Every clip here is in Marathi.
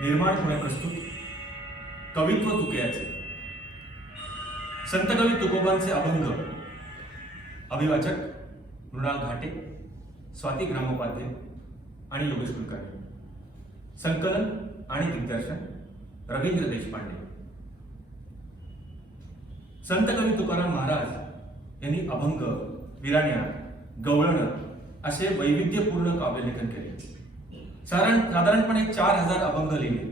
निर्माण होणे प्रस्तुत कवित्व तुकयाचे संत कवी तुकोबांचे अभंग अभिवाचक मृणाल घाटे, स्वाती ग्रामोपाध्याय आणि योगेश कुलकर्णी. संकलन आणि दिग्दर्शन रवींद्र देशपांडे. संत कवी तुकाराम महाराज यांनी अभंग, विराण्या, गवळण असे वैविध्यपूर्ण काव्यलेखन केले. साधारणपणे 4000 अभंग लिहिले.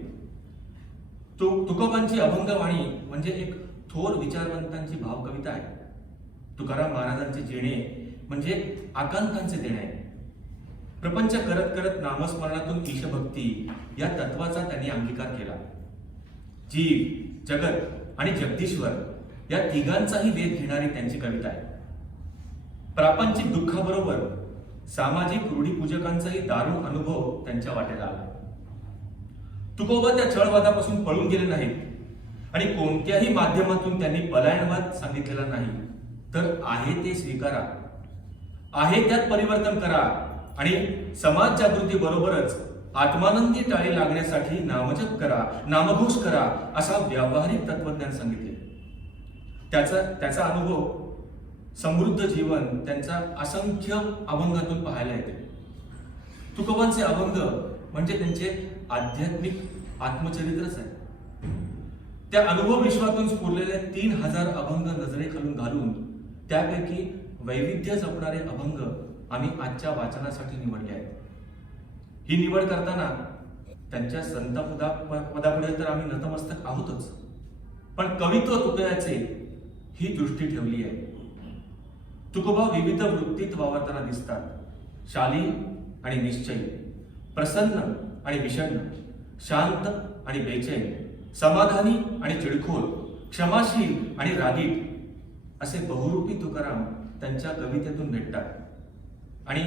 तुकोबांची अभंगवाणी म्हणजे एक थोर विचारवंतांची भावकविता आहे. तुकाराम महाराजांचे जेणे म्हणजे आकांतांचे देणे आहे. प्रपंच करत करत नामस्मरणातून ईशभक्ती या तत्वाचा त्यांनी अंगीकार केला. जीव, जगत आणि जगदीश्वर या तिघांचाही वेध घेणारी त्यांची कविता आहे. प्रापंचिक दुःखाबरोबर सामाजिक रूढीपूजकांचाही दारुण अनुभव त्यांच्या वाटेला आला. तुकोबा त्या छळवादापासून पळून गेले नाहीत आणि कोणत्याही माध्यमातून त्यांनी पलायनवाद सांगितलेला नाही. तर आहे ते स्वीकारा, आहे त्यात परिवर्तन करा आणि समाज जागृती बरोबरच आत्मानंदी टाळी लागण्यासाठी नामजप करा, नामघोष करा असा व्यावहारिक तत्वज्ञान सांगितले. त्याचा अनुभव, समृद्ध जीवन त्यांचा असंख्य अभंगातून पाहायला येते. तुकोबांचे अभंग म्हणजे त्यांचे आध्यात्मिक आत्मचरित्रच आहे. त्या अनुभव विश्वातून स्फुरलेले 3000 अभंग नजरेखालून घालून त्यापैकी वैविध्य जपणारे अभंग आम्ही आजच्या वाचनासाठी निवडले आहेत. ही निवड करताना त्यांच्या संत पदापुढे तर आम्ही नतमस्तक आहोतच, पण कवित्व तुकयाचे ही दृष्टी ठेवली आहे. तुकोबा विविध वृत्तीत वावरताना दिसतात. शालीन आणि निश्चयी, प्रसन्न आणि विषण्ण, शांत आणि बेचैन, समाधानी आणि चिडखोर, क्षमाशील आणि रागीट असे बहुरूपी तुकाराम त्यांच्या कवितेतून भेटतात. आणि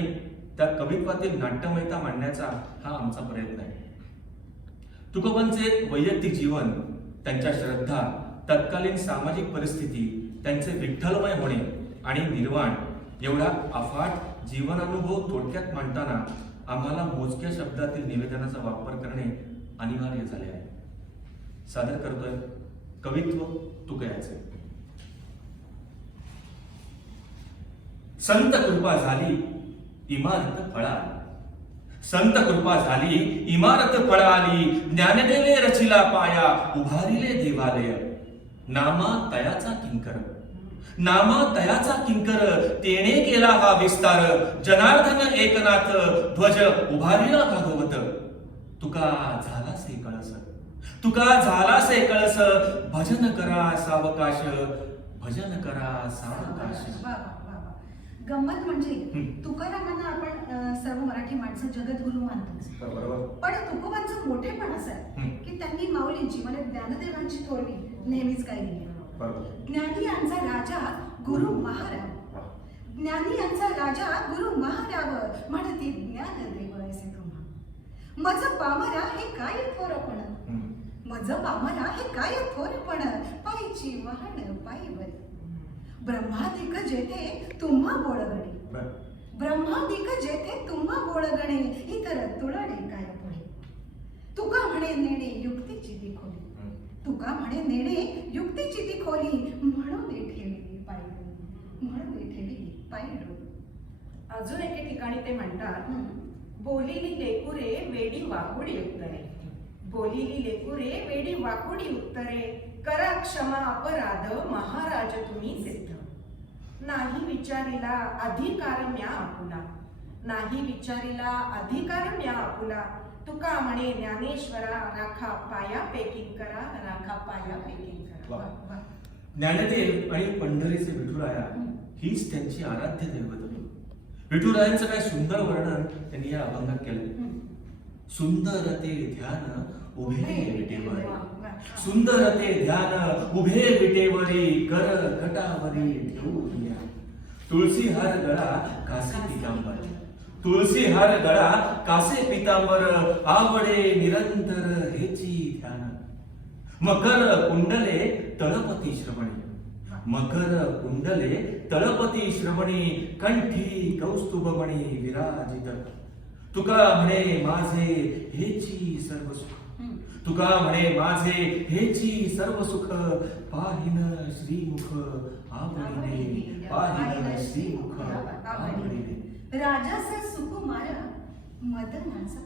त्या कवित्वातील नाट्यमयता मांडण्याचा हा आमचा प्रयत्न आहे. तुकोबांचे वैयक्तिक जीवन, त्यांच्या श्रद्धा, तत्कालीन सामाजिक परिस्थिती, त्यांचे विठ्ठलमय होणे आणि निर्वाण एवढा अफाट जीवनानुभव थोडक्यात मांडताना आम्हाला मोजक्या शब्दातील निवेदनाचा वापर करणे अनिवार्य झाले आहे. सादर करतोय कवित्व तुकयाचे. संत कृपा झाली इमारत फळाली, संत कृपा झाली इमारत फळाली, ज्ञानदेवे रचिला पाया, उभारिले देवालय, नामा तयाचा किंकर, नामा तयाचा किंकर, तेने केला हा विस्तार, जनार्दन एकनाथ, ध्वज उभारिला भागवत, तुका झाला से कळस, तुका झाला से कळस, भजन करा सावकाश, भजन करा सावकाश. गंमत म्हणजे तुकारामांना आपण सर्व मराठी माणसं जगद्गुरु मानतो, पण तुकोबांचं मोठेपण असं आहे की त्यांनी माऊलींची म्हणजे ज्ञानदेवांची थोरवी नेहमीच गायली. ज्ञानी यांचा राजा गुरु महाराव, ज्ञानी यांचा राजा गुरु महाराव, म्हणती ज्ञानदेव ऐसे तुम्हा, मज पामरा हे काय थोरपण, मज पामरा हे काय थोरपण, पायची वाहन पायवर, ब्रह्मादिक जेथे तुम्हा बोळगणे, ब्रह्मादिक जेथे तुम्हा बोळगणे, इतर तुळणे काय पुढे, तुका म्हणे नेणे युक्तीची ती खोली, तुका म्हणे नेणे युक्तीची ती खोली, म्हणून ठेवली पायडू, म्हणून ठेवली पायडू. अजून एके ठिकाणी ते म्हणतात, बोलिली लेकुरे वेडी वाकुडी उत्तरे, बोलिली लेकुरे वेडी वाकुडी उत्तरे, करा क्षमा अपराध महाराज तुम्ही सिद्ध, नाही विचारिला अधिकार म्या आपुला, नाही विचारिला अधिकार म्या आपुला, तुका म्हणे ज्ञानेश्वरा राखा पाया पेकिंग करा, राखा पाया पेकिंग करा. ज्ञानदेव आणि पंढरीचे विठुराया हीच त्यांची आराध्य दैवत. विठुरायांचं काय सुंदर वर्णन त्यांनी या अभंगात केलं. सुंदर ते ध्यान उभे विटेवरी, सुंदर ते ध्यान उभे विटेवरी, कर घटावरी ठेवूया, तुळसी हार गळा कासे पितांबर, तुळसी हार गळा कासे पितांबर, आवडे निरंतर हेची ध्यान, मकर कुंडले तळपती श्रवणी, मकर कुंडले तळपती श्रवणी, कंठी कौस्तुभमणी विराजित, तुका म्हणे माझे हेची सर्व सुख, तुका म्हणे माझे हेची सर्व सुख पाहिन श्रीमुख आवडीने पाहिन श्रीमुख आवडीने. राजाचा सुकुमार मदनाचा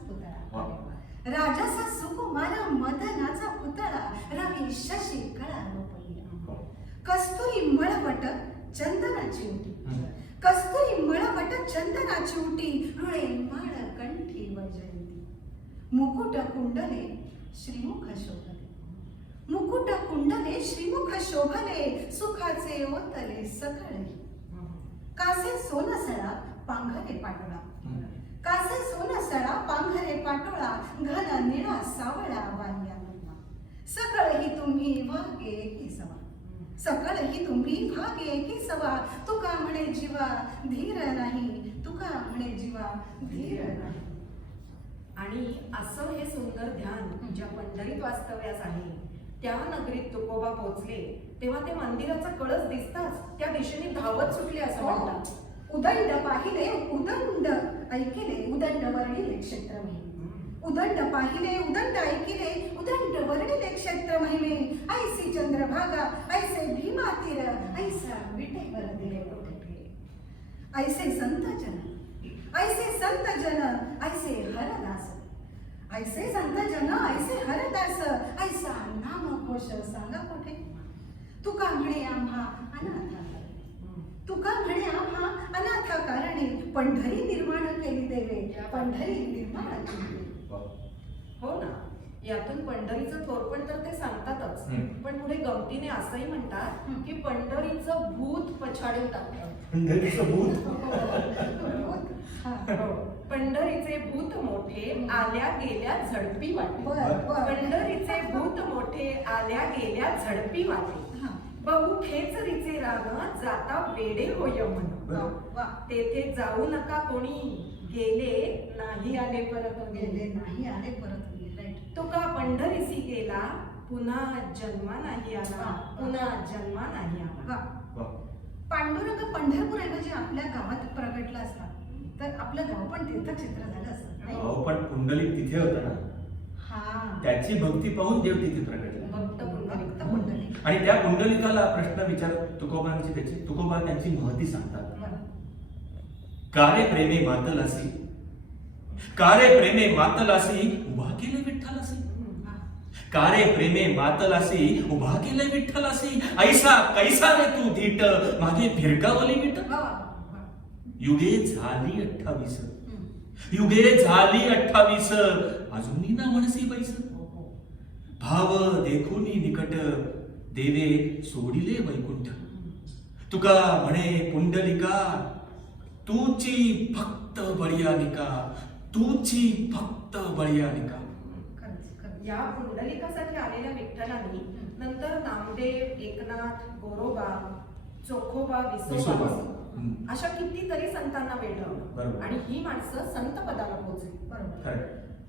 वा. पुतळा, राजाचा सुकुमार मदनाचा पुतळा रवी शशी कळा रोपविला. कस्तुरी मळवट चंदनाची उटी, कस्तुरी मळवट चंदनाची उटी रुळे माळ कंठी वजयंती. मुकुट कुंडले श्रीमुख शोभले, मुकुट कुंडले श्रीमुख शोभले सुखाचे ओतले सकळे. कासे सोनसळा पांघरे पाटोळा, कासे सोनसळा पांघरे पाटोळा घन निळा सावळा वाल्या मुलगा. सकळ ही तुम्ही भागे की सवा, सकळ ही तुम्ही भागे की सवा. तुका म्हणे जीवा धीर नाही, तुका म्हणे जीवा धीर नाही. आणि असं हे सुंदर ध्यान ज्या पंढरीत वास्तव्यास आहे त्या नगरीत तुकोबा पोहोचले तेव्हा ते मंदिराचा कळस दिसताच त्या दिशेने धावत सुटले असं म्हणतात. उदंड पाहिले उदंड ऐकिले उदंड वर्णिले क्षेत्र महिमे. उदंड पाहिले उदंड ऐकिले उदंड वर्णिले क्षेत्र महिमे. ऐसी चंद्रभागा ऐसे भीमा तीर ऐसा विटेवर दिले मोठे. ऐसे संत जन ऐसे संत जन ऐसे हरदास, ऐसे संत जन ऐसे हरदास ऐसा नामघोष सांगा कोठे. तुका म्हणे आम्हा अनाथ, तुका म्हणे आम्हा अनाथ कारणे पंढरी निर्माण केली देवे, पंढरी निर्माण केली. हो ना, यातून पंढरीचं थोरपण तर ते सांगतातच, पण पुढे गमतीने असंही म्हणतात की पंढरीचं भूत पछाडून टाकलं. पंढरीचं भूत. पंढरीचे भूत मोठे आल्या गेल्या झडपी वाटे, पंढरीचे भूत मोठे आल्या गेल्या झडपी वाटे. बहु खेचरीचे राग जाता वेडे होय म्हण. तेथे जाऊ नका कोणी, गेले नाही आले परत, गेले नाही आले परत. तुका पंढरीसी गेला पुन्हा जन्मा नाही आला, पुन्हा जन्मा नाही आला. पांडुरंग पंढरपूर ऐवजी आपल्या गावात प्रगटला असता तर आपलं गाव पण तीर्थक्षेत्र झालं असतं. गाव पण पुंडलिक तिथे होता ना, हा, त्याची भक्ती पाहून देव तिथे प्रगटला. भक्त पुंडलिक. पुंडलिक. आणि त्या पुंडलिकाला प्रश्न विचार तुकोबांची त्याची तुकोबा त्यांची महती सांगतात. कारे प्रेमे मातलासी, कारे प्रेमे मातलासी उभा केले विठ्ठलासी. कारे प्रेमे मातलासी उभा केले विठ्ठलासी. ऐसा कैसा रे तू धीट मागे फिरकावली विठ. युगे झाली 28, युगे झाली 28 अजूनही ना म्हणसी बैस. भाव देखुनी निकट देवे सोडिले वैकुंठ. तुका म्हणे पुंडलिका तूची भक्त बळियानिका, तूची भक्त बळियानिका. या पुंडलिकासाठी आलेल्या विठ्ठलांनी नंतर नामदेव, एकनाथ, गोरोबा, चोखोबा, विसोबा अशा कितीतरी संतांना वेढलं आणि ही माणसं संत पदाला पोहोचली.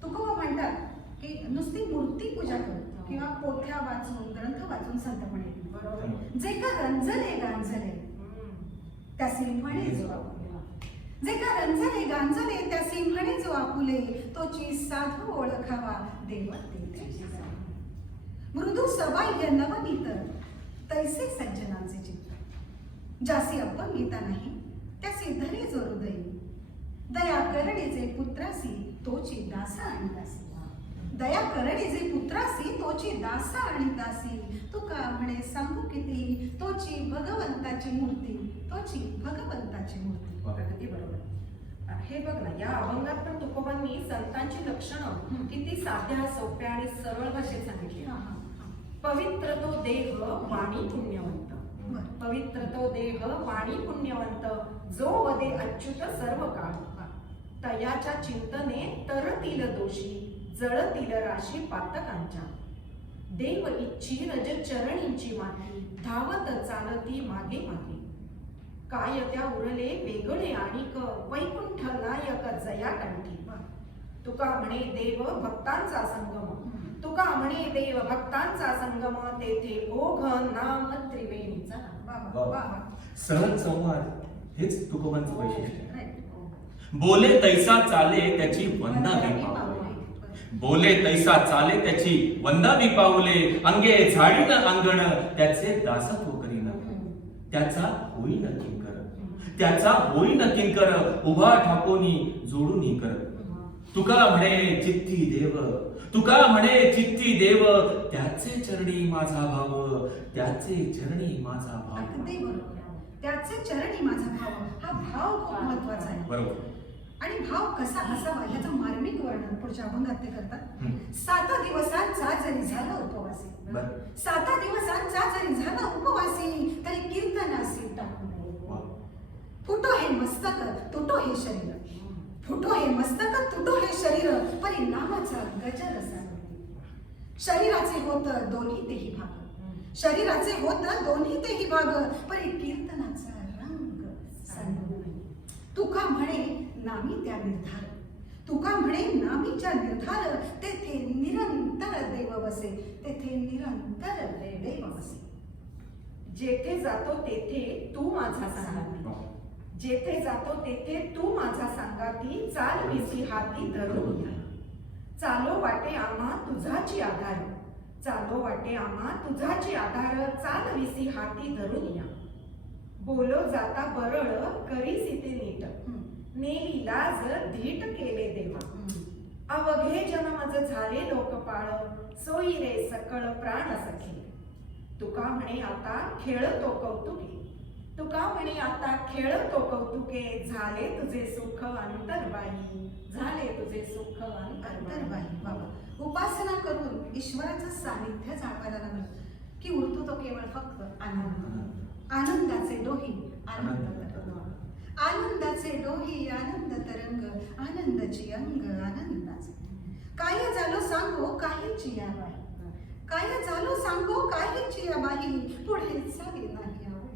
तुकोबा म्हणतात की नुसती मूर्ती पूजा करून किंवा पोथ्या वाचून ग्रंथ वाचून संत म्हणे. बरोबर. जे का रंजले गांजले त्या सिंहणे जो आपुले, जे का रंजले गांजले त्या सिंहणे जो आपुले तोची साधू ओळखावा देव तेथे जिजा. मृदू सबाह्य नवनीत तैसे सज्जनांचे चित्त. ज्यासी अपंगिता नाही त्यासी धरे जो हृदयी. दया करणे जे पुत्रासी तोची दासा आणि दासी. दया करणे जे पुत्रासी तोची दासा आणि दासी. तुका म्हणे सांगू किती तोची भगवंताची मूर्ती, तोची भगवंताची मूर्ती. अगदी बरोबर. हे बघ ना, या अभंगात पण तुकोबांनी संतांची लक्षणं किती साध्या, सोप्या आणि सरळ भाषेत सांगितली. पवित्र तो देह वाणी पुण्यवंत, पवित्र तो देह वाणी पुण्यवंत जो वदे अच्युत सर्व काळ. तयाच्या चिंतने तरतील दोषी जळतील राशी पातकांच्या. देव इच्छी रज चरणींची माती धावत चालती मागे मागे. काय त्या उरले वेगळे आणिक वैकुंठ नायक जया कंठी. तुका म्हणे देव भक्तांचा संगम, तुका म्हणे देव भक्तांचा संगम तेथे ओघ नाम त्रिवेणीचा. सहज संवाद हेच तुकोबांचं वैशिष्ट्य आहे. बोले तैसा चाले त्याची वंदा पावले, बोले तैसा चाले त्याची वंदावी पाऊले अंगे झाडीन अंगण त्याचे दासत्व करीन त्याचा होईन किंकर त्याचा होईन किंकर उभा ठाकोनी जोडून कर तुका म्हणे चित्ती देव तुका म्हणे चित्ती देव त्याचे चरणी माझा भाव त्याचे चरणी माझा भाव अगदी बरोबर त्याचे चरणी माझा भाव हा भाव खूप महत्वाचा आहे बरोबर आणि भाव कसा असावा याचं मार्मिक वर्णन पुढच्या अभंगात ते करतात 7 दिवसांचा जरी झाला उपवासी 7 दिवसांचा जरी झाला उपवासी तरी कीर्तनासी टाकून फुटो हे मस्तक तुटो हे शरीर फुटो हे मस्तक तुटो हे शरीर परी नामाचा गजर शरीराचे होत दोन्ही तेही भाग शरीराचे होत दोन्ही तेही भाग परी कीर्तनाचा रंग सांगून तुका म्हणे नामी त्या निर्धार तुका म्हणे नामीच्या निर्धार तेथे निरंतर देव बसे तेथे निरंतर देव बसे जेथे जातो तेथे तू माझा सांगाती जेथे जातो तेथे तू माझा सांगाती चाल विसी हाती धरून चालो वाटे आम्हा तुझाची आधार चालो वाटे आम्हा तुझाची आधार चाल विसी हाती धरून या बोलो जाता बरळ करी सीते नीट नेली लाज धीट केले देवा अवघे जनमज झाले लोकपाळ सोयी रे सकळ प्राण सखे तुका म्हणे आता खेळतो कौतुके तुका म्हणे आता खेळतो कौतुके झाले तुझे सुख अंतर्बाही झाले तुझे सुख अंतर्बाही बाबा उपासना करून ईश्वराचं सानिध्य जाणवायला लागलं की उरतो तो केवळ फक्त आनंद आनंदाचे डोही आनंद तरंग आनंदाचे डोही आनंद तरंग आनंदाची अंग आनंदाचे काय झालो सांगो काहीची या बाई काय झालो सांगो काहीची या बाई पुढे चाले नाही आवडी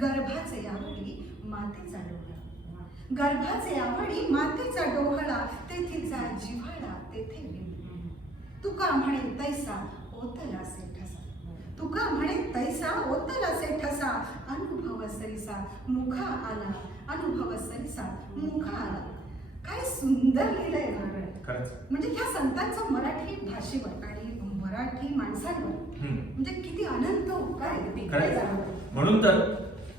गर्भाचे आवडी मातेचा डोहळा गर्भाचे आवडी मातेचा डोहळा तेथे जा जिव्हाळा तेथे तुका म्हणे तैसा ओतला से ठसा तुका म्हणे तैसा ओतला से ठसा अनुभव सरिसा मुखा आला अनुभव सरिसा मुखा आला काय सुंदर लिहिलंय म्हणजे ह्या संतांचं मराठी भाषेवर आणि मराठी माणसांवर म्हणजे किती अनंत उपकार आहे म्हणून तर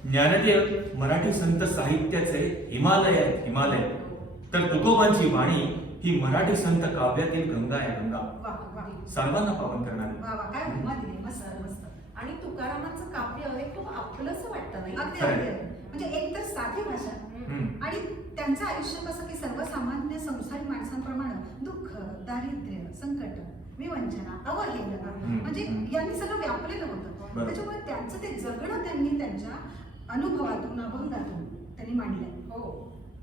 ज्ञानदेव मराठी संत साहित्याचे हिमालय आहेत हिमालय तर तुकोबांची वाणी ही मराठी संत काव्यातील गंगा आहे गंगा सर्वांना पावन करणारी काय उमा दिली मस्त आणि तुकारामांचं काव्य खूप आपलंसं वाटतं नाही अगदी म्हणजे एक तर साधी भाषा आणि त्यांचं आयुष्य कसं की सर्वसामान्य संसारी माणसांप्रमाणे दुःख दारिद्र्य संकट विवंचना अवहेलना म्हणजे यांनी सगळं व्यापलेलं होतं त्याच्यामुळे त्यांचं ते जगणं त्यांनी त्यांच्या अनुभवातून अभंगातून त्यांनी मांडलंय हो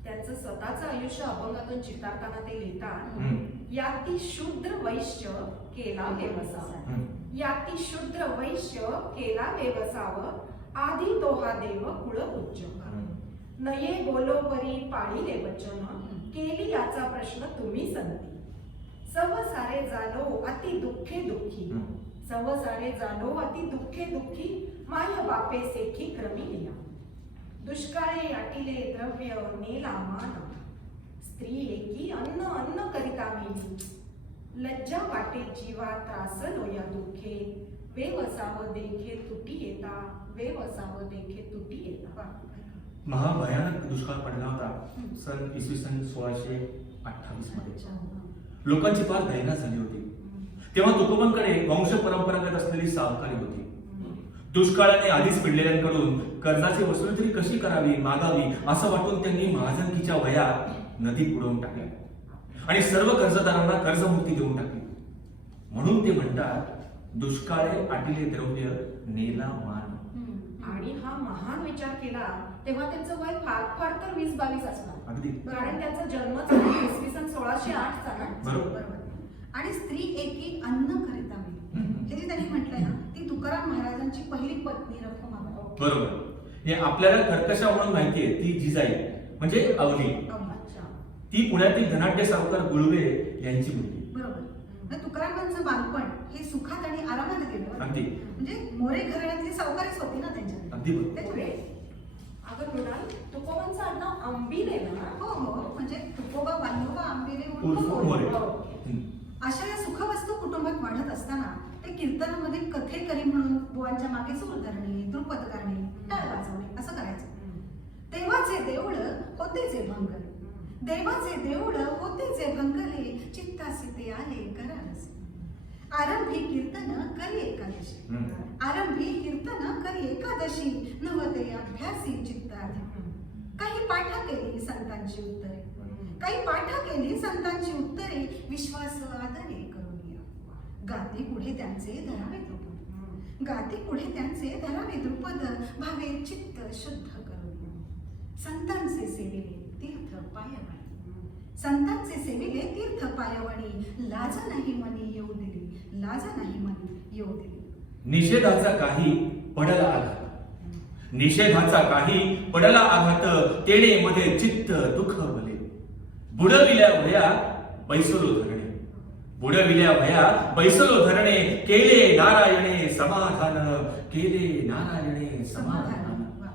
त्यांचं स्वतःचं आयुष्य अभंगातून चितारताना ते लिहितात याती शूद्र वैश्य केला व्यवसाव याती शूद्र वैश्य केला व्यवसाव आधी तो हा देव कुळ उच्च नये बोलो परी पाळीले वचन केली याचा प्रश्न तुम्ही संती सव सारे जालो अति दुःखे दुःखी सव सारे जालो अति दुःखे दुःखी माय बापे सेठी क्रमिलिया दुष्काळे आटिले द्रव्य नेला मान स्त्री एकी अन्न अन्न करिता मेली लज्जा वाटे जीवा त्रासलो या दुःखे वेवसाव देखे तुटी येता वेवसाव देखे तुटी येता महाभयानक दुष्काळ पडला होता सन इसवी सन 1628 मध्ये लोकांची फार दैना झाली होती तेव्हा तुकोबांकडे वंश परंपरागत असलेली सावकारी होती दुष्काळाने आधीच पिडलेल्यांकडून कर्जाची वसुली तरी कशी करावी मागावी असं वाटून त्यांनी महाजनकीच्या वया नदीत बुडवून टाकल्या आणि सर्व कर्जदारांना कर्जमुक्ती देऊन टाकली म्हणून ते म्हणतात दुष्काळे आटिले द्रव्य नेला मान आणि हा महान विचार केला तेव्हा त्यांचं वय फार फार तर 20-22 असणार अगदी कारण त्यांचा जन्मच इसवी सन 1608 चा ना बरोबर आणि स्त्री एकी अन्न करिता हे जे त्यांनी म्हटलंय ना ती तुकाराम महाराजांची पहिली पत्नी रखुमाबाई बरोबर हे आपल्याला कर्कशा म्हणून माहितीये ती जिजाई म्हणजे अवली ती पुण्यातील धनाढ्य सावकार गुळवे यांची मुलगी बरोबर तुकारामांचं बालपण हे सुखात आणि आरामात गेलं अगदी म्हणजे मोरे घराण्यातली सावकारीच होती ना त्यांच्या अगदी त्याच्यामुळे अगं मृणाल, तुकोबांचं आडनाव आंबिले ना? हो हो, म्हणजे तुकोबा बांधोबा आंबिले उर्फ उर्फ मोरे. मोरे. हं. अशा या सुखवस्तू कुटुंबात वाढत असताना ते कीर्तनामध्ये कथेकरी म्हणून बुवांच्या मागे सूर धरणे, द्रुपद गाणे, टाळ वाजवणे असं करायचं. देवाचे देऊळ होते जे भंगले, देवाचे देऊळ होते जे भंगले, चित्तासी ते आले करारसे. आरंभी कीर्तन करी एकादशी, हं. आरंभी कीर्तन करी एकादशी, नवते अभ्यासी चित्ताधे. काही पाठ केली संतांची उत्तरे, काही पाठ केली संतांची उत्तरे, विश्वास आदरे करून या. गाती पुढे त्यांचे धरावे द्रुपद, गाती पुढे त्यांचे धरावे द्रुपद, भावे चित्त शुद्ध करून या. संतांचे सेविले तीर्थ पायवणी, संतांचे सेविले तीर्थ पायवणी, लाज नाही मनी येऊ दिली, लाज नाही मनी येऊ दिली. निषेधाचा काही पडला आघात, निषेधाचा काही पडला आघात, तेणे मध्ये चित्त दुःख भले. बुडविल्या वया बैसलो धरणे, बुडविल्या वया बैसलो धरणे, केले नारायणे समाधान, केले नारायणे समाधान. वा,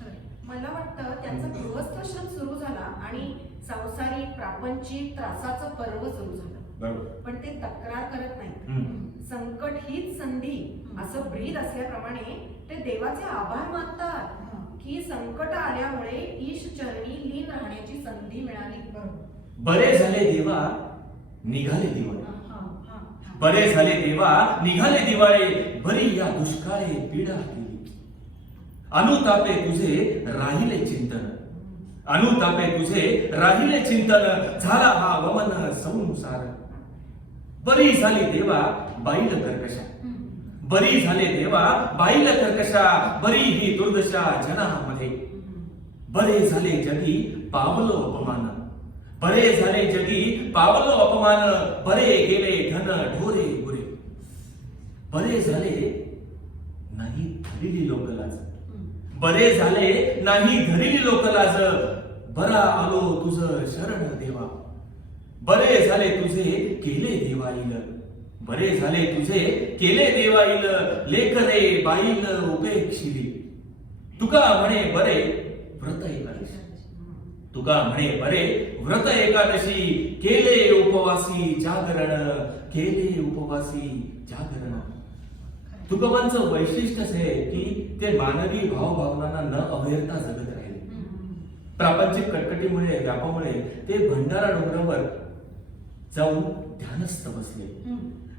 खरं. मला वाटतं त्यांचा गृहस्थाश्रम सुरू झाला आणि संसारिक प्रापंचिक त्रासाचं पर्व सुरू झालं. बरोबर. पण ते तक्रार करत नाहीत. हं. संकट हीच संधी असं ब्रीद असल्याप्रमाणे ते देवाचे आभार मानतात की संकट आल्यामुळे ईश चरणी लीन राहण्याची संधी मिळाली. बरे झाले देवा निघाले दिवाळे, हा, हा, हा. बरे झाले देवा निघाले दिवाळे, बरी या दुष्काळे पीडा केली. अनुतापे तुझे राहिले चिंतन, अनुतापे तुझे राहिले चिंतन, झाला हा वमन संसार. बरी झाली देवा बाईल कर्कशा, बरी झाले देवा बाईल कर्कशा, बरी ही दुर्दशा जनामध्ये. बरे झाले जगी पावलो अपमान, बरे झाले जगी पावलो अपमान, बरे गेले धन ढोरे गुरे. बरे झाले नाही धरिली लोकलाज, बरे झाले नाही धरिली लोकलाज, बरा आलो तुझ शरण देवा. बरे झाले तुझे केले देवाईल, बरे झाले तुझे केले देवाईल, लेकरे बाईल उपेक्षिली. तुका म्हणे बरे व्रत एकादशी, तुका म्हणे बरे व्रत एकादशी, केले उपवासी जागरण, केले उपवासी जागरण. तुकोबांचं वैशिष्ट्य असे आहे की ते मानवी भावभावनांना न अवहेरता जगत राहिले. प्रापंचिक कटकटीमुळे व्यापामुळे ते भंडारा डोंगरावर जाऊन ध्यानस्थ बसले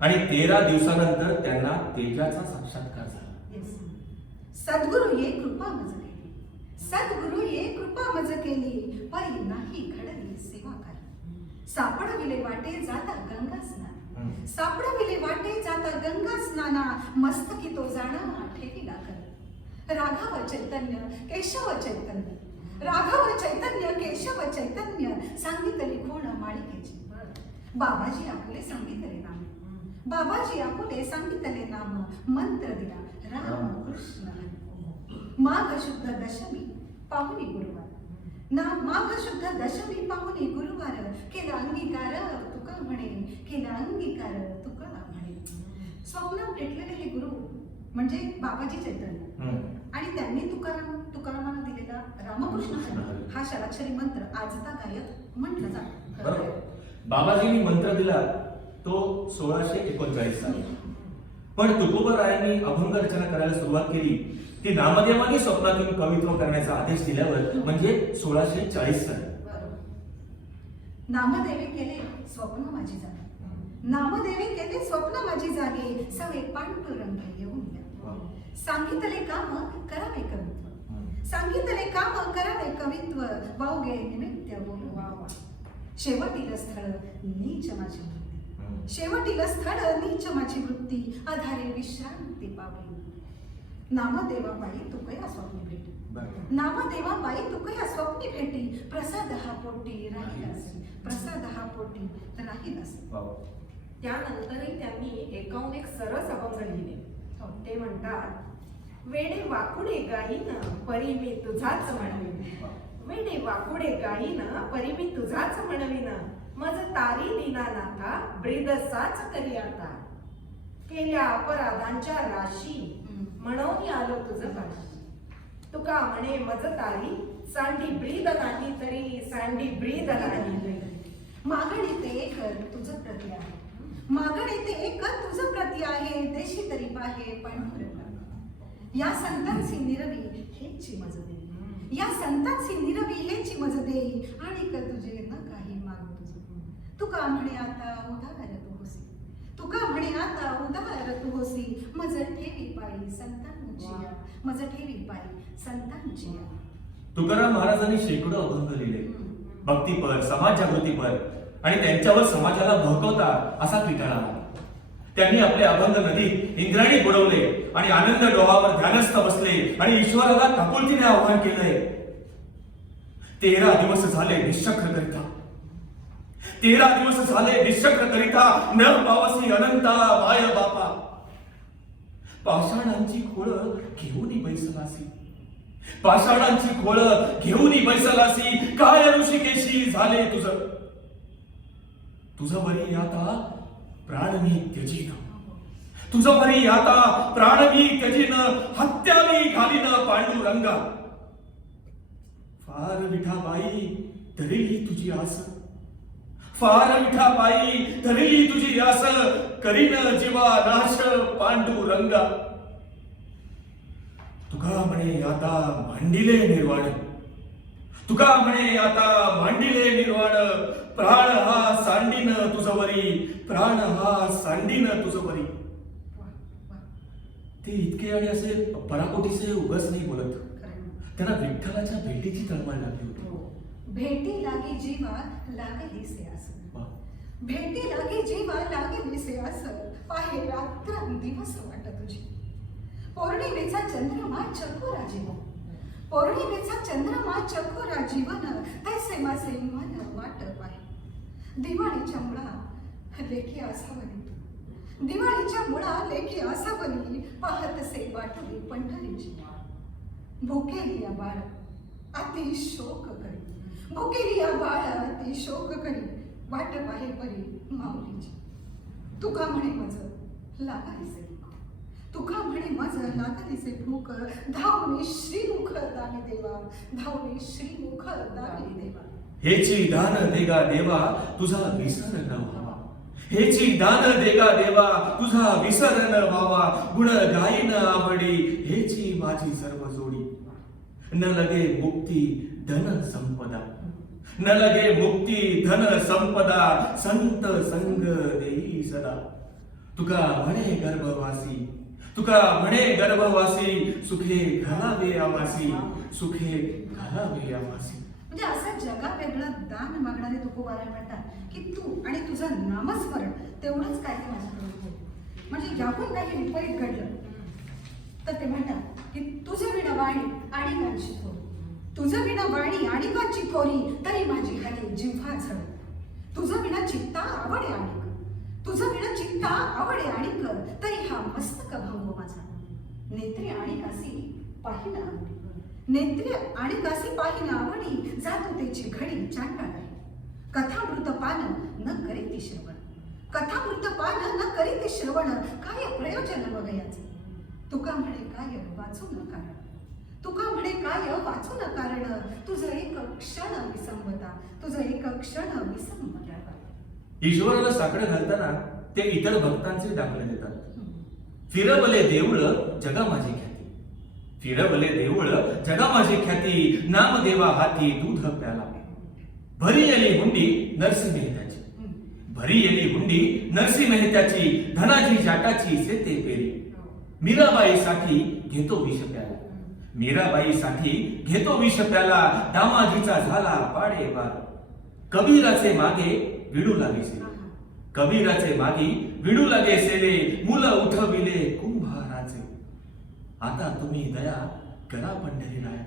आणि 13 दिवसानंतर त्यांना तेजाचा साक्षात्कार झाला. Yes. सद्गुरु ये कृपा मज केली, सद्गुरु ये कृपा मज केली, परी नाही घडली सेवा करी. सापडविले वाटे जाता गंगा स्नान, सापडविले वाटे जाता गंगा स्नाना, मस्तकी तो जाणा ठेवीला कर. राघव चैतन्य केशव चैतन्य, राघव चैतन्य केशव चैतन्य, सांगितली कोण माळिकेची. बाबाजी आपुले सांगितले नाम, बाबाजी आपुले सांगितले नाम, मंत्र दिला राम कृष्ण हरी. माघ शुद्ध दशमी पाहुणी गुरुवार, ना माघ शुद्ध दशमी पाहुणी गुरुवार, केला अंगीकार तुका म्हणे, केला अंगीकार तुका म्हणे. स्वप्नात भेटलेले हे गुरु म्हणजे बाबाजी चैतन्य आणि त्यांनी तुकारामांना दिलेला रामकृष्ण हरी हा षडाक्षरी मंत्र आजता गायक म्हटलं जातं. बरोबर. बाबाजींनी मंत्र दिला तो 1639 साली, पण तुकोबारायांनी अभंग रचना करायला सुरुवात केली ती नामदेवानी स्वप्नातून कवित्व करण्याचा आदेश दिल्यावर म्हणजे 1640 साली. नामदेवे केले स्वप्न माझी जागे, नामदेवे केले स्वप्न माझी जागे, सवे पांडुरंग येऊन या. सांगितले काम करावे कवित्व, सांगितले काम करावे कवित्व, वावगे निमित्त बोलू. शेवटील स्थळ नीच माझी वृत्ती, शेवटील स्थळ नीच माझी वृत्ती, आधारे विश्रांती पावली. नामदेवा पायी तुकया स्वप्नी भेटी, नामदेवा पायी तुकया स्वप्नी भेटी, प्रसाद हा पोटी राहिलास, प्रसाद हा पोटी राहिलास. त्यानंतरही त्यांनी एकाहून एक सरस अभंग लिहिले. ते म्हणतात, वेडे वाकुडे गाईन परी मी तुझाच म्हणवीन, वेडे वाकुडे गाईन परी मी तुझाच म्हणवीन, मज तारी दीनानाथा ब्रीदसाच करी आता, केल्या अपराधांच्या राशी म्हणून आलो तुझं पाशी. तुका म्हणे मज तारी सांडी ब्रीद नाही तरी सांडी ब्रीद नाही तरी. मागणी ते कर तुझं प्रति आहे, मागणी ते कर तुझं प्रति आहे, देशी तरी पाहे पांडुरंगा. या संतांची निरवी हेची मज देई, या संतांची निरवी हेची मज देई, आणि कर तुझे न काही मागू तुझं. तुका म्हणे आता उदार तू होसी, तुका म्हणे आता उदार तू होसी, मज ठेवी पायी संतांची या, मज ठेवी पायी संतांची या. तुकाराम महाराजांनी शेकडो अभंग लिहिले, भक्तीपर, समाज जागृतीपर आणि त्यांच्यावर समाजाला भडकवता असा पिटाळा. त्यांनी आपले अभंग नदीत इंद्रायणी बुडवले आणि आनंद डोहावर ध्यानस्थ बसले आणि ईश्वराला काकुळतीने आव्हान केलंय. 13 दिवस झाले निश्चक्र करिता, 13 दिवस झाले निश्चक्र करिता, न पावसी अनंता माय बापा. पाषाणांची खोळ घेऊन बैसलासी, पाषाणांची खोळ घेऊन बैसलासी, काय ऋषिकेशी झाले तुझं. तुझं बरी आता प्राण मी त्यजीन, तुझं बरी आता प्राण मी त्यजीन, हत्या मी घालीन पांडुरंगा. फार विठाबाई धरिली तुझी आस, फार विठाबाई धरिली तुझी आस, करीन जीवा नाश पांडुरंगा. तुका म्हणे आता मांडिले निर्वाण, तुका म्हणे आता मांडिले निर्वाण, प्राण हा सांडीन तुझवरी, प्राण हा सांडीन तुझवरी. ते इतके आणि असे पराकोटीचे उगाच नाही बोलत, त्यांना विठ्ठलाच्या भेटीची तळमळ लागली होती. भेटी लागी जीवा लागली से आस, भेटी लागी जीवा लागली से आस, पाहे रात्र दिवस वाट तुझी. पौर्णिमेचा चंद्रमा चकोरा जीवन, पौर्णिमेचा चंद्रमा चकोरा जीवन, तैसे माझे मन वाट पाहे. दिवाळीच्या मुळा लेखी असावली तू, दिवाळीच्या मुळा लेखी असावली, पाहतसे वाटली पंढरीची. भुकेली या बाळ अति शोक करी, भुकेली या बाळ अति शोक करी, वाट पाहे परी माऊलीची. तुका म्हणे मज लागालीसे भूक, तुका म्हणे मज लागालीसे भूक, धावणे श्रीमुख दानी देवा, धावणे श्रीमुख दानी देवा. हेची दान देगा देवा तुझा विसर न व्हावा, हेची दान देगा देवा तुझा विसर न व्हावा. गुण गायीन आवडी हेची माझी सर्व जोडी, न लगे मुक्ती धन संपदा, न लगे मुक्ती धन संपदा, संत संग देई सदा. तुका म्हणे गर्भवासी, तुका म्हणे गर्भवासी, सुखे घालावे आवासी, सुखे घालावे आवासी. म्हणजे असं जगा वेगळं दान मागणारे तुकोबारा म्हणतात की तू आणि तुझं नामस्मरण तेवढंच काय ते माझ्याकडे हो. म्हणजे याहून काही विपरीत घडलं तर ते म्हणतात की तुझं विणा वाणी आणि कांची थोरी, तुझं विणा वाणी आणि कांची थोरी, तरी माझी खाली जिव्हा झड. तुझं विणा चित्ता आवडे आणिक, तुझं विणा चित्ता आवडे आणिक, तरी हा मस्तक भंगो माझा. नेत्री आणि कासी पाहिना आवडी, नेत्री आणि कासी पाहिना आवडी, जातो त्याची घडी चांडाळ आहे. कथामृत पान न करी ती श्रवण, कथामृत पान न करी ती श्रवण, काय प्रयोजन वगयाचे. तुका म्हणे काय वाचू न कारण, तुका म्हणे काय वाचू न कारण, तुझं एक क्षण विसंबता, तुझं एक क्षण विसंबता. ईश्वराला साकडं घालताना ते इतर भक्तांचे दाखले देतात. फिरवले देऊळ जगा माझी ख्याती, फिरवले देऊळ जगा माझी ख्याती, नामदेवा हाती दूध प्याला. भरी येली हुंडी नरसी मेहत्याची, भरी येली हुंडी नरसी मेहत्याची, धनाजी जाटाची सेते पेरी. मीराबाईसाठी घेतो विष प्याला, मीराबाईसाठी घेतो विष प्याला, दामाजीचा झाला पाडे वार. कबीराचे मागे विडू लागे सेले, कबीराचे मागे विडू लागे सेले, मुलं उठविले कुंभाराचे. आता तुम्ही दया करा पंढरीराया,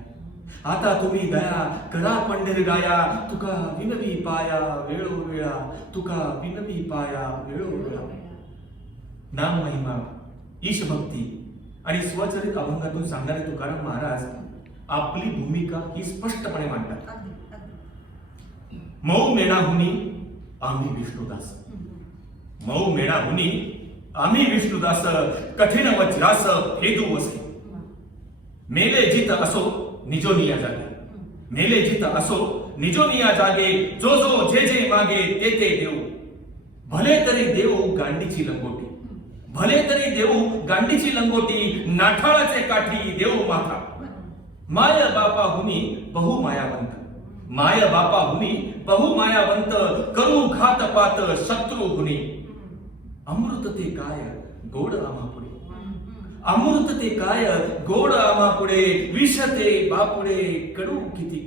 आता तुम्ही दया करा पंढरीराया, तुका विनवी पाया वेळोवेळा, तुका विनवी पाया वेळोवेळा. नाम महिमा, ईशभक्ती आणि स्वचरित अभंगातून सांगणारे तुकाराम महाराज आपली भूमिका ही स्पष्टपणे मांडतात. मऊ मेणाहुनी आम्ही विष्णुदास, मऊ मेणाहुनी आम्ही विष्णुदास, कठीण वज्रास भेदू वसे. मेले जित असो निजोनिया जागे, मेले जित असो निजोनिया जागे, जो जो जे जे मागे ते ते देऊ. भले तरी देऊ गांडीची लंगोटी, भले तरी देऊ गांडीची लंगोटी, नाठाळाचे काठी देऊ माथा. माय बापा हुनी बहु मायावंत, माय बापा हुनी बहु मायावंत, करू घात पात शत्रू हुनी. अमृत ते काय गोड आम्हा पुढे, अमृत ते काय गोड आम्हा पुढे, विष ते बापुडे कडू किती.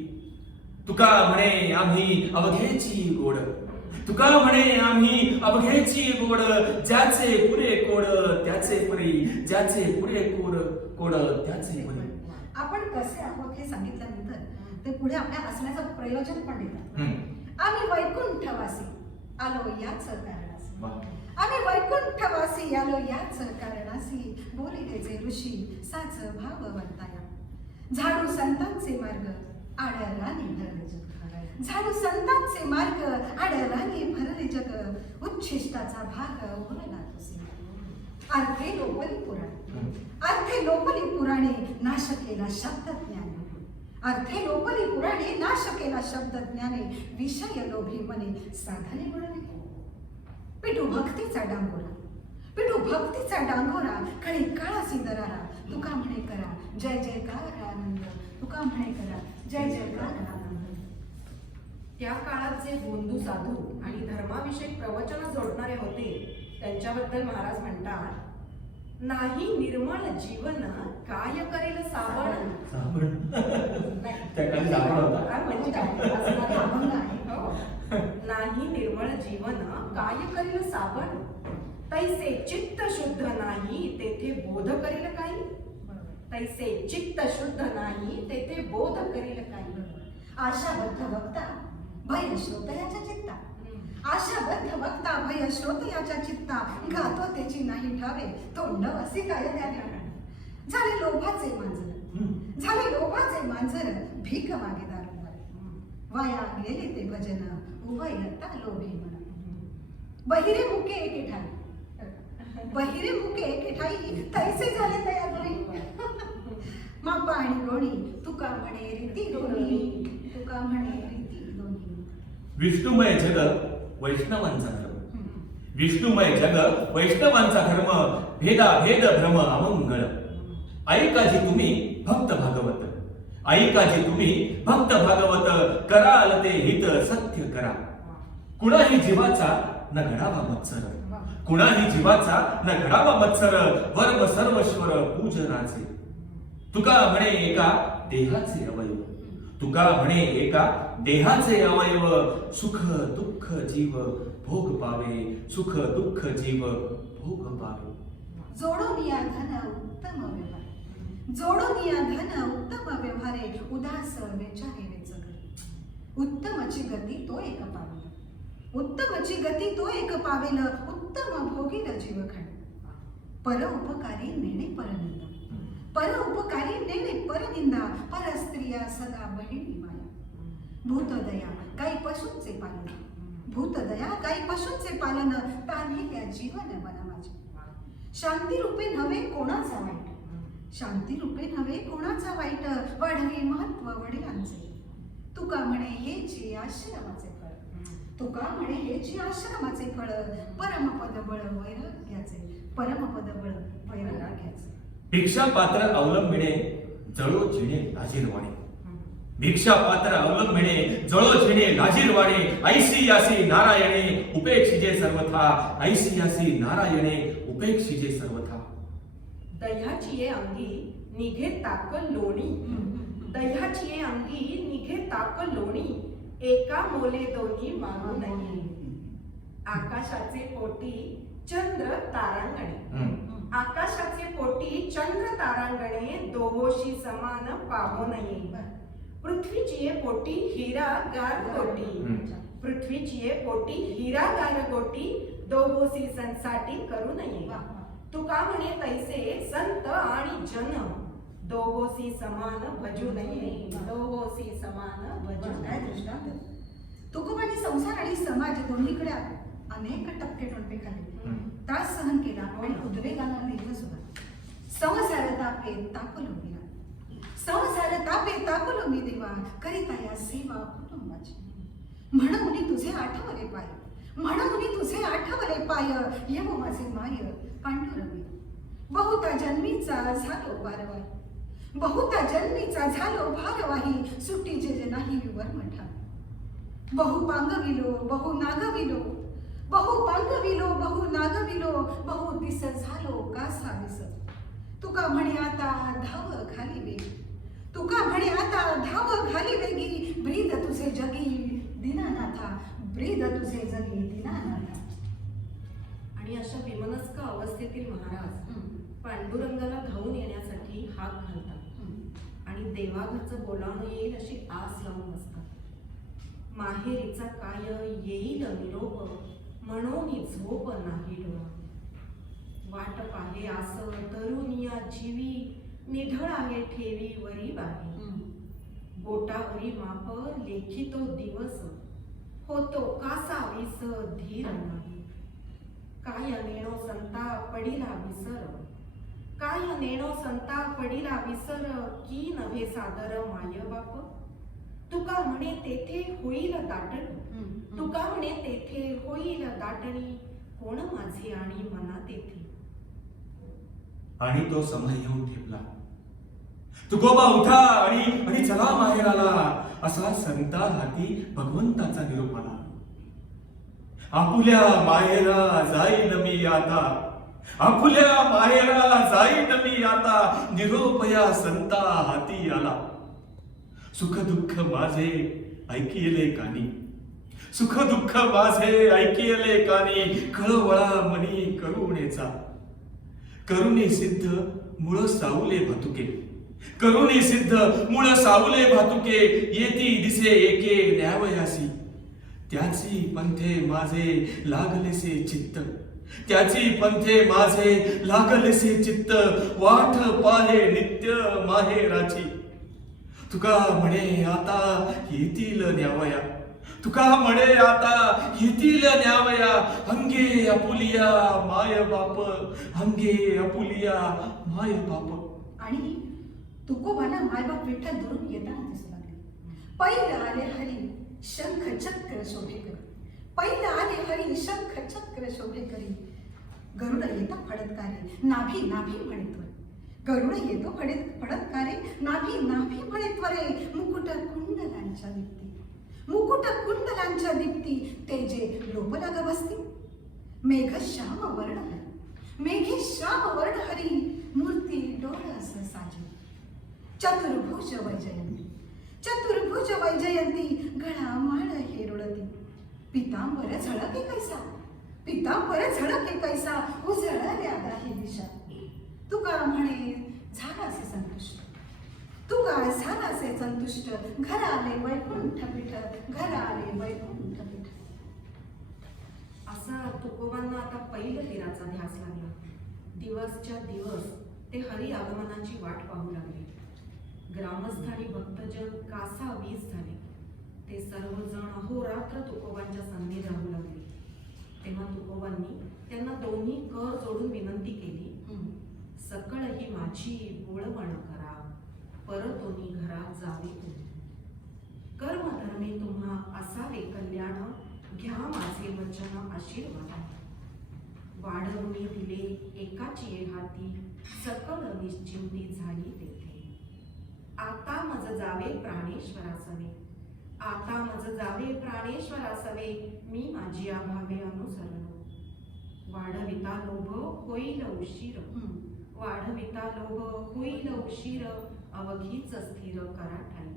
तुका म्हणे आम्ही अवघेची गोड, तुका म्हणे आम्ही अवघेची गोड, ज्याचे पुरे कोड त्याचे परी, ज्याचे पुरे कोड कोड त्याचे परी. आपण कसे आहोत हे सांगितल्यानंतर ते पुढे आपल्या असण्याचं प्रयोजन पण देतात. आम्ही वैकुंठवासी आलो याच कारणासी, आम्ही वैकुंठवासी आलो याच कारणासी, बोलिले जे ऋषी साच भाव वर्ताया. झाडू संतांचे मार्ग आढळाने भरले जग, झाडू संतांचे मार्ग आढळाने भरले जग, उच्छिष्टाचा भाग उरला तुसे. अर्थे लोपली पुराणे, अर्थे लोपली पुराणे, नाश केला शब्द ज्ञाने. अर्थे लोपली पुराणे, नाश केला शब्द ज्ञाने, विषय लोभी मने साधने गुणने. पिठू भक्तीचा डांगोरा, पिठू भक्तीचा डांगोरा, खळी काळा सिंदरारा. तुका म्हणे करा जय जयकार आनंद, तुका म्हणे करा जय जयकार आनंद. त्या काळात जे गोंदू साधू आणि धर्माविषयक प्रवचन जोडणारे होते त्यांच्याबद्दल महाराज म्हणतात, नाही निर्मळ जीवन काय करेल साबण. त्या काळी साबण होता. काय म्हणजे काय? असणारे अभंग आहे. हो. नाही निर्मळ जीवन काय करेल साबण, तैसे चित्त शुद्ध नाही तेथे बोध करेल काही. तैसे चित्त शुद्ध नाही तेथे बोध करेल काही. आशाबद्ध वक्ता भय श्रोतयाच्या चित्ता, आशाबद्ध वक्ता भय श्रोतयाच्या चित्ता, गातो त्याची नाही ठावे तोंड असे काय द्यावे. झाले लोभाचे मांजर, झाले लोभाचे मांजर, भीक मागे दारोदार. वाया गेले ते भजन उभयता लोभी म्हणा. बहिरे मुके एके ठाई, बहिरे मुके एके ठाई, तैसे झाले तया दोरी. मापा आणि गोणी तुका म्हणे रीती दोन्ही, तुका म्हणे रीती दोन्ही. विष्णुमय जग वैष्णवांचा धर्म, विष्णुमय जग वैष्णवांचा धर्म, भेदा भेद भ्रम अमंगळ. ऐकाजी तुम्ही भक्त भागवत, ऐकाजी तुम्ही भक्त भागवत, कराल ते हित सत्य करा. कुणाही जीवाचा न घडावा मत्सर, कुणाही जीवाचा न घडावा मत्सर, वर्म सर्वस्वर पूजनाचे. तुका म्हणे एका देहाचे अवयव, तुका म्हणे एका देहाचे अवयव, सुख दुःख जीव भोग पावे, सुख दुःख जीव भोग पावे. जोडून या धन उत्तम व्यवहार, जोडून या धन उत्तम व्यवहारे, उदास वेचारे वेचक. उत्तमची गती तो एक पावेल, उत्तमची गती तो एक पावेल, उत्तम भोगील जीवखंड. पर उपकारी नेणे परनिंदा, पर उपकारी नेणे परनिंदा, पर स्त्रिया सदा बहिणी माया. भूतदया काही पशूंचे पालन, भूतदया काही पशूंचे पालन, तान्ही त्या जीवन बना माझे. शांती रूपे नव्हे कोणाचा वाईट, शांती रूपे नव्हे कोणाचा वाईट, वाढवी महत्व वडिलांचे. तुका म्हणे हे जे आश्रमाचे फळ, तुका म्हणे हे जे आश्रमाचे फळ, परमपद बळ वैराग्याचे, परमपद बळ वैराग्याचे. भिक्षा पात्र अवलंबिणे जळो जिणे लाजीरवाणे, भिक्षा पात्र अवलंबिणे जळो जिणे लाजीरवाणे. ऐसी यासी नारायणे उपेक्षिजे सर्वथा, ऐसी यासी नारायणे उपेक्षिजे सर्वथा. दह्याची ये अंगी निघे ताक लोणी, दह्याची ये अंगी निघे ताक लोणी, एका मोले दोन्ही मागू नये. आकाशाचे पोटी चंद्र तारांगणे, आकाशाचे पोटी चंद्र तारांगणे, दोहोशी समान पाहो नये. पृथ्वीची ये पोटी हिरा गार गोटी, पृथ्वीची ये पोटी हिरा गार गोटी, दोहोशी संसाठी करू नये. तुका म्हणे तैसे संत आणि जन, दोहोशी समान भजू नये, दोहोशी समान भजू काय नये. दृष्टांत. तुकोबांनी संसार आणि समाज दोन्हीकडे अनेक टप्पे टोपे खाल्ले, त्रास सहन केला आणि उद्वेगाला लिहिलं सुद्धा. संसार तापे तापलो गेला, संसार तापे तापलो मी देवा करिता या सेवा कुटुंबाची. म्हणून तुझे आठवले पाय, म्हणून तुझे आठवले पाय, येव माझे माय पांडुरंगी. बहुता जन्मीचा झालो वारवाही, बहुता जन्मीचा झालो भारवाही, सुट्टीचे जे नाही वर्मठा. बहु पांगविलो बहु नागविलो, बहु पांगविलो बहु नागविलो, बहु दिस झालो कासा दिस. तुका म्हणे आता धाव खाली वेगी, तुका म्हणे आता धाव खाली वेगी, ब्रीद तुझे जगी दीनानाथा, ब्रीद तुझे जगी दीनानाथा. आणि अशा विमनस्क अवस्थेतील महाराज पांडुरंगाला धावून येण्यासाठी हाक घालतात आणि देवाघरचं बोलावणं येईल अशी आस लावून बसतात. माहेरीचा काय येईल निरोप, म्हणून झोप नाही डोळा. वाट पाहे आस तरुणिया जीवी, निढळ आहे ठेवी वरी बाही. बोटावरी माप लेखितो दिवस, होतो कासा विस धीर नाही. काय नेणो संता पडिला विसर, काय नेणो संता पडिला विसर, की नव्हे सादर माय बाप. तुका म्हणे तेथे होईल दाटणी, तुका म्हणे तेथे होईल दाटणी, कोण माझे आणि मना तेथे. आणि तो समय येऊन ठेपला. तुकोबा उठा आणि चला माहेराला, असा संता हाती भगवंताचा निरोप आला. आपुल्या माहेरा जाईन मी आता, आपुल्या माहेरा जाईन मी आता, निरोप या संता हाती आला. सुख दुःख माझे ऐकिले कानी, सुख दुःख माझे ऐकिले कानी, कळवळा मनी करुणेचा. करुणे सिद्ध मूळ सावले भातुके, करुणे सिद्ध मूळ सावले भातुके, येती दिसे एके न्यावयासी. त्याची पंथे माझे लागलेसे चित्त, त्याची पंथे माझे लागलेसे चित्त, वाट पाहे नित्य माहेराची. तुका म्हणे आता येतील न्यावया, तुका म्हणे आता येतील न्यावया, अंगे आपुलिया माय बाप, अंगे आपुलिया माय बाप. आणि तुकोबाला मायबाप विठ्ठल दुरून येताना दिसू लागले. पहिलं आले हरी शंख चक्र शोभे करी, पहिलं आले हरी शंख चक्र शोभे करी. गरुड येतो फडतकारे नाभी नाभी म्हणेत्वरे, गरुड येतो फडतकारे नाभी नाभी म्हणेत्वरे. मुकुट कुंडलांच्या दीप्ती, मुकुट कुंडलांच्या दीप्ती, तेजे लोपला ग बसती. मेघ श्याम वर्ण हरी, मेघे श्याम वर्ण हरी, मूर्ती डोळस साजे. चतुर्भुज वैजयंती, चतुर्भुज वैजयंती, गळा माळ हेरुळती. पितांबर झळके कैसा, पितांबर झळके कैसा, उजळल्या दाही दिशा. तुका म्हणे झालासे संतुष्ट, तुका झालासे संतुष्ट, घराले वैकुंठ पीठ, घराले वैकुंठ पीठ. असा तुकोबांना आता पहिलं तीराचा ध्यास लागला. दिवसच्या दिवस ते हरी आगमनाची वाट पाहू लागले. ग्रामस्थ आणि भक्तजन कासा वीस झाले. ते सर्वजण अहोरात्र तुकोबांच्या सन्नीत राहू लागले. तेव्हा तुकोबांनी त्यांना दोन्ही कर जोडून विनंती केली, सकळ ही माझी बोळवण करा, परतोनी घरात जावे तुम्ही. कर्मधर्मी तुम्हा असावे कल्याण, घ्या माझे वचन आशीर्वाद. वाढवणी दिले एकाची हाती, सकळ निश्चिंती झाली तेथे. आता मज जावे प्राणेश्वरासवे, आता मज जावे प्राणेश्वरासवे, मी माझी भावे अनुसरण. वाढविता लोभ होईल उशीर, वाढविता लोभ होईल उशीर, अवघीच स्थिर करा ठाई.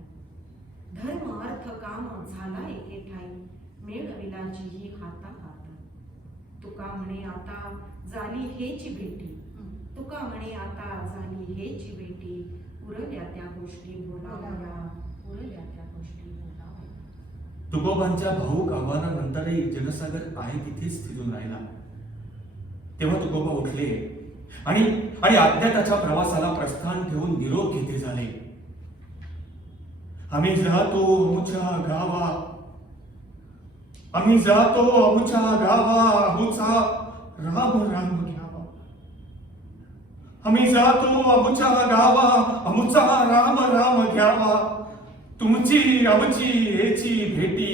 धर्म अर्थ काम झाला एके ठाई, मिळविला जीही हाता हात. तुका म्हणे आता झाली हेची भेटी, तुका म्हणे आता झाली हेची भेटी. उरल्या त्या गोष्टी बोलाव्या, उरल्या त्या गोष्टी बोलाव्या. तुकोबांच्या भाऊक आव्हानानंतरही जनसागर आहे तिथेच स्थिरून राहिला. तेव्हा तुकोबा उठले आणि अज्ञाताच्या प्रवासाला प्रस्थान ठेवून निरोप घेते झाले. आम्ही जातो अमुच्या गावा, आम्ही जातो अमुच्या गावा, अमुचा राम राम घ्यावा. आम्ही जातो अमुच्या गावा, अमुचा राम राम घ्यावा. तुमची आमची हेची भेटी,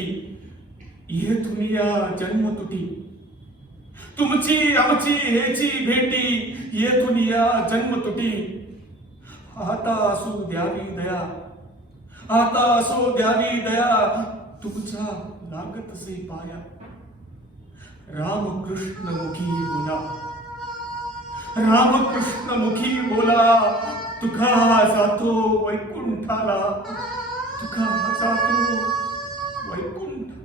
ये दुनिया जन्म तुटी. तुमची आमची हेची भेटी, ये दुनिया जन्म तुटी. आता असो द्यावी दया, आता असो द्यावी दया, तुमच्या लागतसे पाया. रामकृष्ण मुखी बोला, रामकृष्ण मुखी बोला. तुका जातो वैकुंठाला, तुका जातो वैकुंठ.